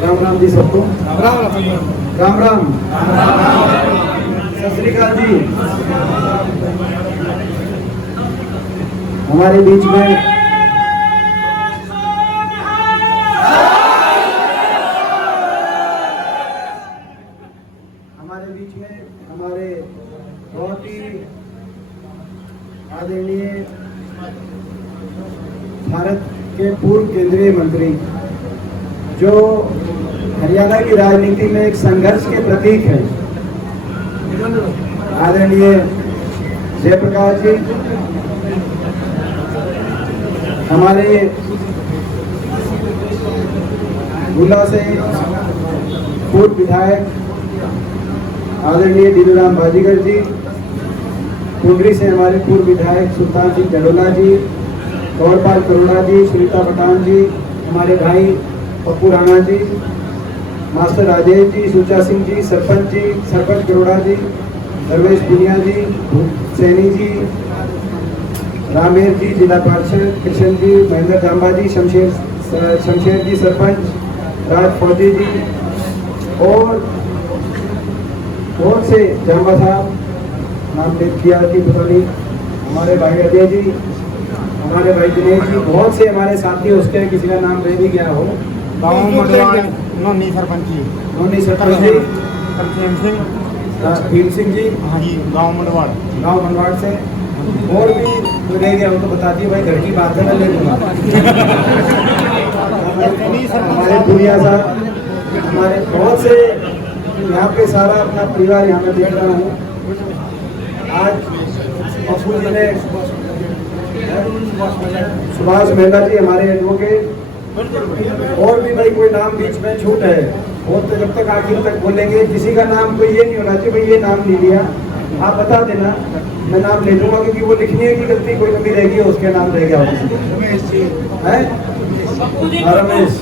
राम राम जी सबको। राम राम। सत श्री अकाल जी। हमारे बीच में हमारे बहुत ही आदरणीय भारत के पूर्व केंद्रीय मंत्री, जो हरियाणा की राजनीति में एक संघर्ष के प्रतीक है, आदरणीय जयप्रकाश जी। हमारे गुला से पूर्व विधायक आदरणीय दीनूराम बाजीगर जी, कुंडरी से हमारे पूर्व विधायक सुल्तान सिंह जलोला जी, गौरपाल करुणा जी, सुनीता पठान जी, हमारे भाई पप्पू राणा जी, मास्टर राजेश जी, सुचा सिंह जी, सरपंच करोड़ा जी, दरवेश पुनिया जी, सैनी जी, रामेर जी, जिला पार्षद कृष्ण जी, महेंद्र जाम्बा जी, शमशेर जी सरपंच, राज फौजी जी और बहुत से जाम्बा साहब नाम लिख दिया कि पता नहीं, हमारे भाई अजय जी, हमारे भाई दिनेश जी, बहुत से हमारे साथी, उसके किसी का नाम रह भी गया हो। नोनी सरपंच जी, भीम सिंह जी, हाँ जी, गाँव मनवाड़ से, और भी रह गया हो तो बता दिए भाई, घर की बात है ना, ले लूँगा। हमारे दुनिया साहब, हमारे बहुत से यहाँ पे सारा अपना परिवार यहाँ पे देख रहा हूँ। आज पप्पू जी ने, सुभाष मेहता जी हमारे एडवोकेट, और भी भाई कोई नाम बीच में छूट है वो तो जब तक आखिर तक बोलेंगे, किसी का नाम कोई ये नहीं होना चाहिए भाई ये नाम नहीं लिया, आप बता देना, मैं नाम ले लूँगा, क्योंकि वो लिखने की गलती कोई कभी रहेगी, उसके नाम रह गया है रमेश।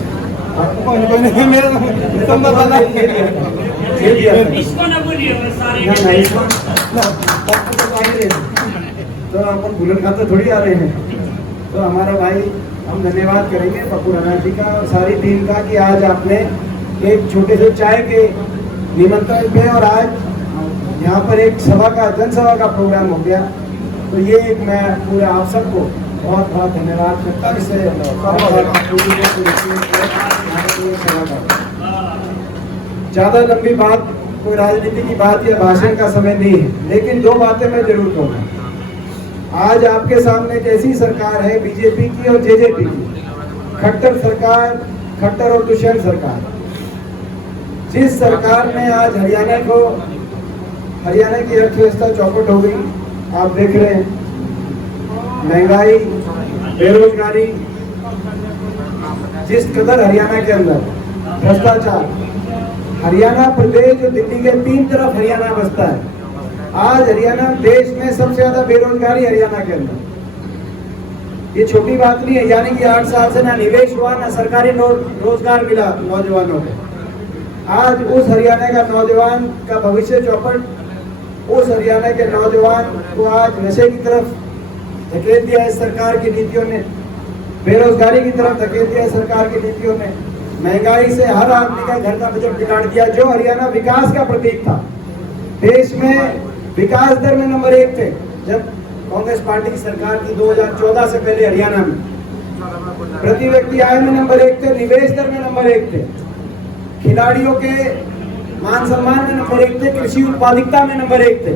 तो अपन भूलन खाते थोड़ी आ रहे हैं। तो हमारा भाई, हम धन्यवाद करेंगे पप्पू राणा जी का और सारी टीम का कि आज आपने एक छोटे से चाय के निमंत्रण पे और आज यहाँ पर एक सभा का, जनसभा का प्रोग्राम हो गया। तो ये एक मैं पूरे आप सबको बहुत बहुत धन्यवाद करता हूँ। इससे ज़्यादा लंबी बात, कोई राजनीति की बात या भाषण का समय नहीं है, लेकिन दो बातें मैं जरूर कहूँगा। आज आपके सामने एक ऐसी सरकार है बीजेपी की और जेजेपी की, खट्टर सरकार, खट्टर और दुष्यंत सरकार। जिस सरकार ने आज हरियाणा की अर्थव्यवस्था चौपट हो गई, आप देख रहे हैं, महंगाई, बेरोजगारी, जिस कदर हरियाणा के अंदर भ्रष्टाचार, हरियाणा प्रदेश जो दिल्ली के 3 तरफ हरियाणा बसता है, आज हरियाणा देश में सबसे ज्यादा बेरोजगारी हरियाणा के अंदर। ये छोटी बात नहीं है, यानी कि 8 साल से ना निवेश हुआ, ना सरकारी रोजगार मिला नौजवानों को। आज उस हरियाणा का नौजवान का भविष्य चौपट, उस हरियाणा के नौजवान को आज नशे की तरफ धकेल दिया है सरकार की नीतियों ने, बेरोजगारी की तरफ धकेल दिया है सरकार की नीतियों ने, महंगाई से हर आदमी का घर का बजट बिगाड़ दिया। जो हरियाणा विकास का प्रतीक था, देश में विकास दर में नंबर 1 थे जब कांग्रेस पार्टी की सरकार थी 2014 से पहले हरियाणा में, प्रति व्यक्ति आय में नंबर 1 थे, निवेश दर में नंबर 1 थे, खिलाड़ियों के मान सम्मान में नंबर 1 थे, कृषि उत्पादकता में नंबर 1 थे,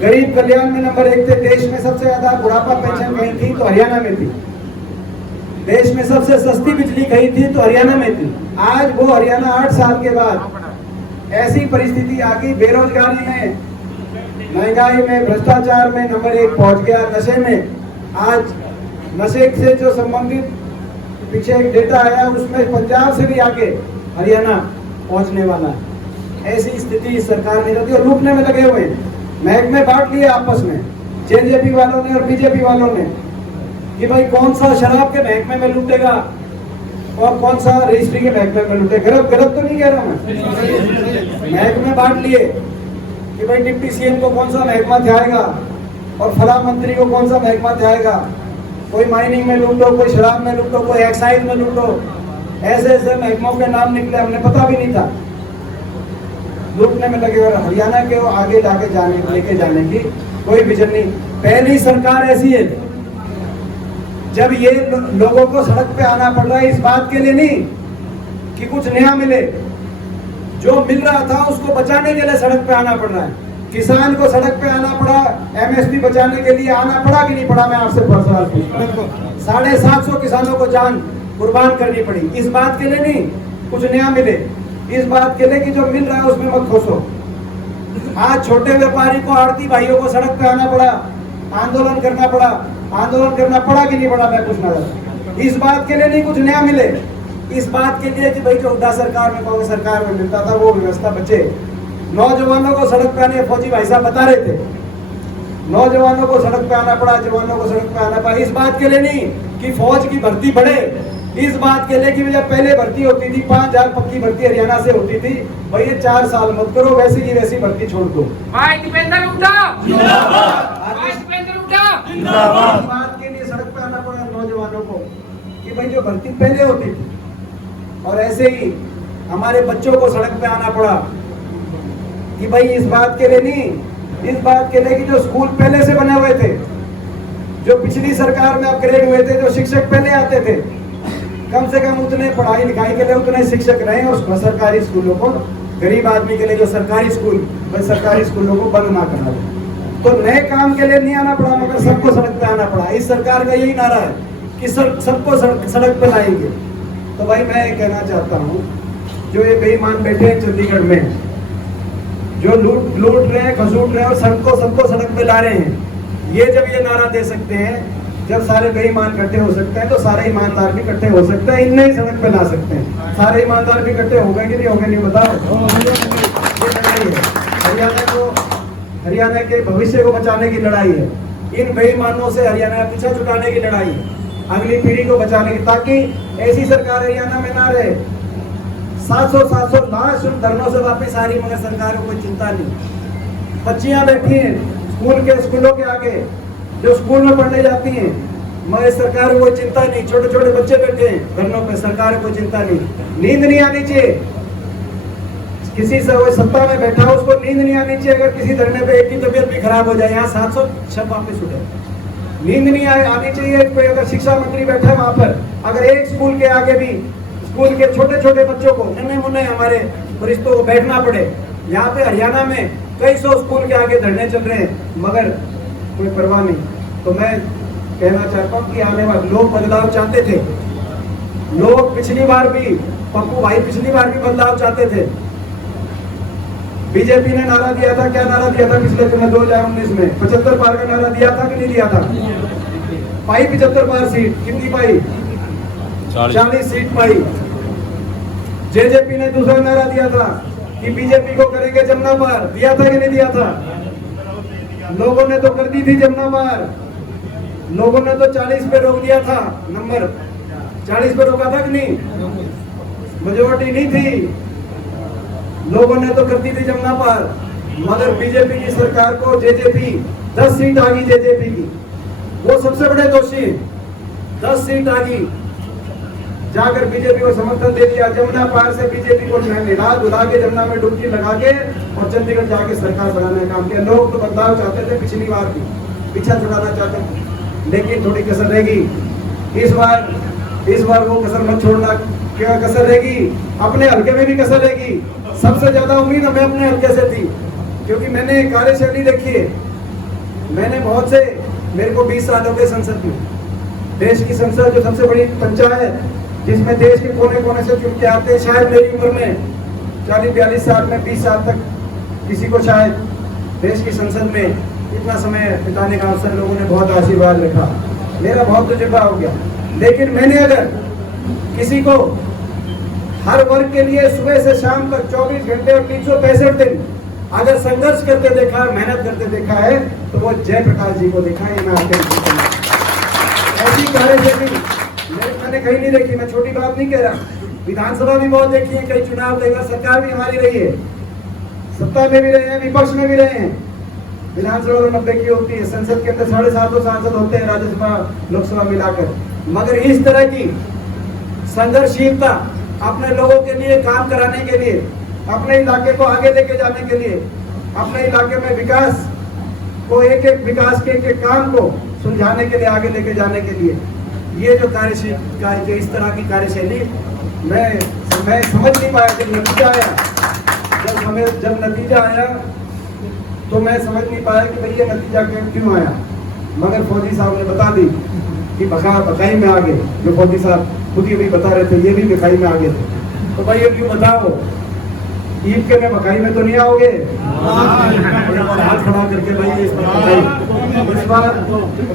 गरीब कल्याण में नंबर 1 थे। देश में सबसे ज्यादा बुढ़ापा पेंशन कहीं थी तो हरियाणा में थी, देश में सबसे सस्ती बिजली कहीं थी तो हरियाणा में थी। आज वो हरियाणा 8 साल के बाद ऐसी परिस्थिति आ गई, बेरोजगारी में, महंगाई में, भ्रष्टाचार में नंबर 1 पहुंच गया। नशे में, आज नशे से जो संबंधित पीछे एक डेटा आया, उसमें पंजाब से भी आगे हरियाणा पहुंचने वाला है। ऐसी स्थिति सरकार ने रखी और लूटने में लगे हुए हैं। महकमे बांट लिए आपस में, जेजेपी वालों ने और बीजेपी वालों ने, कि भाई कौन सा शराब के महकमे में लूटेगा और कौन सा रजिस्ट्री के महकमे में लूटेगा। गलत तो नहीं कह रहा मैं, महकमे बांट लिए कि भाई डिप्टी सीएम को कौन सा महकमा ध्याएगा और फला मंत्री को कौन सा महकमा ध्याएगा। कोई माइनिंग में लूटो, कोई शराब में लूटो, कोई एक्साइज में लूटो, ऐसे ऐसे महकमों के नाम निकले, हमने पता भी नहीं था, लूटने में लगे। और हरियाणा के वो आगे लेके जाने की कोई विजन नहीं। पहली सरकार ऐसी है जब ये लोगों को सड़क पे आना पड़ रहा है इस बात के लिए नहीं कि कुछ नया मिले, जो मिल रहा था उसको बचाने के लिए सड़क पे आना पड़ रहा है। किसान को सड़क पे आना पड़ा, एमएसपी बचाने के लिए आना पड़ा कि नहीं पड़ा? मैं आपसे सवाल पूछता हूं। 750 किसानों को जान कुर्बान करनी पड़ी, इस बात के लिए नहीं कुछ नया मिले, इस बात के लिए कि जो मिल रहा है उसमें मत खुश हो। आज छोटे व्यापारी को, आड़ती भाइयों को सड़क पे आना पड़ा, आंदोलन करना पड़ा। आंदोलन करना पड़ा कि नहीं पड़ा? मैं पूछना चाहता हूं। इस बात के लिए नहीं कुछ नया मिले, इस बात के लिए कि भाई जो हुड्डा सरकार में, कांग्रेस सरकार में मिलता था वो व्यवस्था बचे। नौजवानों को सड़क पे आने, फौजी भाई साहब बता रहे थे, नौजवानों को सड़क पे आना पड़ा, जवानों को सड़क पे आना पड़ा। इस बात के लिए नहीं कि फौज की भर्ती बढ़े, इस बात के लिए कि जब पहले भर्ती होती थी 5000 पक्की भर्ती हरियाणा से होती थी, भाई ये 4 साल मत करो, वैसी की वैसी भर्ती छोड़ दो। इस बात के लिए सड़क पे आना पड़ा नौजवानों को कि भाई जो भर्ती पहले होती थी, और ऐसे ही हमारे बच्चों को सड़क पे आना पड़ा कि भाई इस बात के लिए नहीं, इस बात के लिए कि जो स्कूल पहले से बने हुए थे, जो पिछली सरकार में अपग्रेड हुए थे, जो शिक्षक पहले आते थे, कम से कम उतने पढ़ाई लिखाई के लिए उतने शिक्षक रहे और सरकारी स्कूलों को, गरीब आदमी के लिए जो सरकारी स्कूल, वह सरकारी स्कूलों को बंद ना करा दे। तो नए काम के लिए नहीं आना पड़ा, मगर सबको सड़क पे आना पड़ा। इस सरकार का यही नारा है कि सबको सड़क पे लाएंगे। तो भाई मैं ये कहना चाहता हूँ, जो ये बेईमान बैठे हैं चंडीगढ़ में, जो लूट रहे हैं, खसूट रहे हैं और सबको सड़क पे ला रहे हैं, ये जब ये नारा दे सकते हैं, जब सारे बेईमान इकट्ठे हो सकते हैं, तो सारे ईमानदार भी इकट्ठे हो सकते हैं, इन्हें ही सड़क पे ला सकते हैं। सारे ईमानदार भी इकट्ठे हो गए कि नहीं हो गए? नहीं बताओ। ये लड़ाई है हरियाणा के भविष्य को बचाने की लड़ाई है, इन बेईमानों से हरियाणा पीछा छुड़ाने की लड़ाई है, अगली पीढ़ी को बचाने की, ताकि ऐसी सरकार हरियाणा में ना रहे 700 लाश धरनों से वापस आ रही, मगर सरकार को कोई चिंता नहीं। बच्चियां बैठी हैं स्कूलों के आगे, जो स्कूल में पढ़ने जाती हैं, मगर सरकार को कोई चिंता नहीं। छोटे छोटे बच्चे बैठे हैं धरनों पे, सरकार को कोई चिंता नहीं। नींद नहीं आनी चाहिए, किसी से वो सत्ता में बैठा हो उसको नींद नहीं आनी चाहिए। अगर किसी धरने पे एक की तबीयत भी खराब हो जाए, यहाँ 700 शव वापस उठे, नींद नहीं आनी चाहिए। कोई अगर शिक्षा मंत्री बैठा है वहां पर, अगर एक स्कूल के आगे भी, स्कूल के छोटे छोटे बच्चों को, नन्हे मुन्ने हमारे फरिश्तों को बैठना पड़े, यहाँ पे हरियाणा में कई 100 स्कूल के आगे धरने चल रहे हैं, मगर कोई परवाह नहीं। तो मैं कहना चाहता हूँ कि आने वाले लोग बदलाव चाहते थे, लोग पिछली बार भी, पप्पू भाई पिछली बार भी बदलाव चाहते थे। बीजेपी ने नारा दिया था, क्या नारा दिया था पिछले चुनाव 2019 में? 75 पार का नारा दिया था कि नहीं दिया था? पाई 75 पार सीट, कितनी पाई? 40 सीट पाई। जेजेपी ने दूसरा नारा दिया था कि बीजेपी को करेंगे जमुना पार, दिया था कि नहीं दिया था? लोगों ने तो कर दी थी जमुना पार, लोगों ने तो 40 पे रोक दिया था, नंबर 40 पे रोका था कि नहीं? मेजोरिटी नहीं थी, लोगों ने तो कर दी थी जमुना पार, मगर बीजेपी की सरकार को जेजेपी 10 सीट आ गई, जेजेपी की, वो सबसे बड़े दोषी, 10 सीट आ गई, जाकर बीजेपी को समर्थन दे दिया। जमुना पार से बीजेपी को निकाल धुला के, जमुना में डुबकी लगा के और चंडीगढ़ जाके सरकार बनाने का काम किया। लोग तो बदलाव चाहते थे, पिछली बार भी पीछा छुड़ाना चाहते थे, लेकिन थोड़ी कसर रहेगी इस बार वो कसर मत छोड़ना। क्या कसर रहेगी? अपने हल्के में भी कसर रहेगी। सबसे ज्यादा उम्मीद हमें अपने हल्के से थी, क्योंकि मैंने कार्यशैली देखी है, मैंने बहुत से, मेरे को 20 साल हो गए संसद में, देश की संसद जो सबसे बड़ी पंचायत, जिसमें देश के कोने कोने से चुन के आते हैं। शायद मेरी उम्र में 40-42 साल में 20 साल तक किसी को शायद देश की संसद में इतना समय बिताने का अवसर, लोगों ने बहुत आशीर्वाद रखा, मेरा बहुत तजुर्बा हो गया। लेकिन मैंने अगर किसी को हर वर्ग के लिए सुबह से शाम तक 24 घंटे और 365 दिन अगर संघर्ष करते देखा, मेहनत करते देखा है, तो वो जयप्रकाश जी को देखा है। मैं ऐसी कार्यशैली मैंने कहीं नहीं देखी। मैं छोटी बात नहीं कह रहा, विधानसभा भी बहुत देखी है, कई चुनाव देखा, सरकार भी हमारी रही है, सत्ता में भी रहे हैं, विपक्ष में भी रहे हैं। विधानसभा तो 90 की होती है, संसद के अंदर 750 सांसद होते हैं, राज्यसभा लोकसभा मिलाकर, मगर इस तरह की संघर्षशीलता, अपने लोगों के लिए काम कराने के लिए, अपने इलाके को आगे लेके जाने के लिए, अपने इलाके में विकास को एक एक विकास के काम को सुलझाने के लिए, आगे लेके जाने के लिए, ये जो कार्यशैली जो इस तरह की कार्यशैली मैं समझ नहीं पाया। जब नतीजा आया, जब नतीजा आया तो मैं समझ नहीं पाया कि भाई ये नतीजा क्यों आया। मगर फौजी साहब ने बता दी कि बखाई में आ गए, जो फौजी साहब खुद ही भी बता रहे थे, ये भी बखाई में आ गए थे। तो भाई अब यूँ बताओ, ईद के में बखाई में तो नहीं आओगे? हाथ खड़ा करके भाई इस बार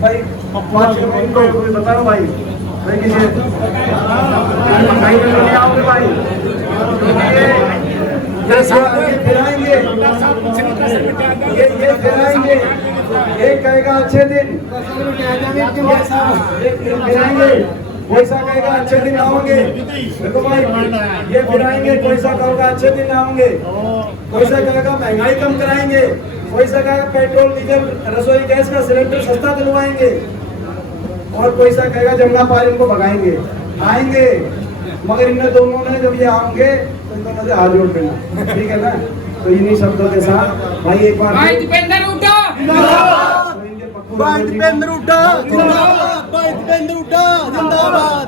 भाई 5 को कोई बताओ भाई किसी बखाई में तो नहीं आओगे भाई? ये फिराएंगे, ये फिराएंगे, एक कहेगा अच्छे दिन फिराएंगे, कोई सा कहेगा अच्छे दिन आओगे। देखो भाई, ये फिराएंगे, कोई सा कहेगा अच्छे दिन आओगे, कोई सा कहेगा महंगाई कम कराएंगे, कोई सा कहेगा पेट्रोल डीजल रसोई गैस का सिलेंडर सस्ता दिलवाएंगे, और कोई सा कहेगा जमुना पार इनको भगाएंगे। आएंगे, मगर इन दोनों ने जब ये आएंगे तो इन दोनों से हाथ जोड़ देना, ठीक है ना? तो इन्हीं शब्दों के साथ भाई एक बार भाई दीपेंद्र उठा, भाई दीपेंद्र उठा, भाई दीपेंद्र उठा, जिंदाबाद।